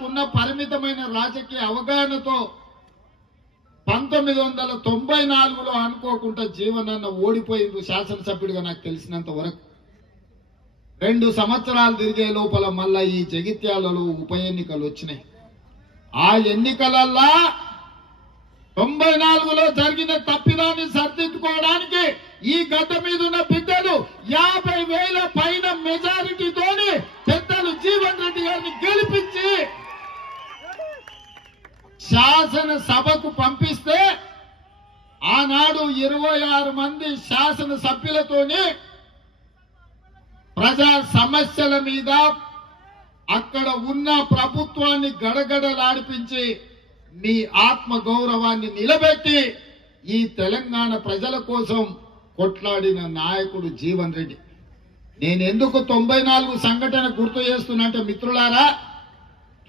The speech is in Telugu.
నాకున్న పరిమితమైన రాజకీయ అవగాహనతో 1994లో అనుకోకుండా జీవనన్న ఓడిపోయింది శాసనసభ్యుడిగా నాకు తెలిసినంత వరకు. 2 సంవత్సరాలు తిరిగే లోపల మళ్ళా ఈ జగిత్యాలలో ఉప ఎన్నికలు వచ్చినాయి. ఆ ఎన్నికలల్లా 94లో జరిగిన తప్పిదాన్ని సరిదిద్దుకోవడానికి ఈ గడ్డ మీద ఉన్న బిడ్డలు 50,000 పైన మెజారిటీతోని పెద్దలు జీవన్ రెడ్డి గారిని గెలిపించి శాసనసభకు పంపిస్తే ఆనాడు 26 మంది శాసనసభ్యులతోని ప్రజా సమస్యల మీద అక్కడ ఉన్న ప్రభుత్వాన్ని గడగడలాడిపించి మీ ఆత్మ గౌరవాన్ని నిలబెట్టి ఈ తెలంగాణ ప్రజల కోసం కొట్లాడిన నాయకుడు జీవన్ రెడ్డి. నేను ఎందుకు 94 సంఘటన గుర్తు చేస్తున్నా అంటే మిత్రులారా,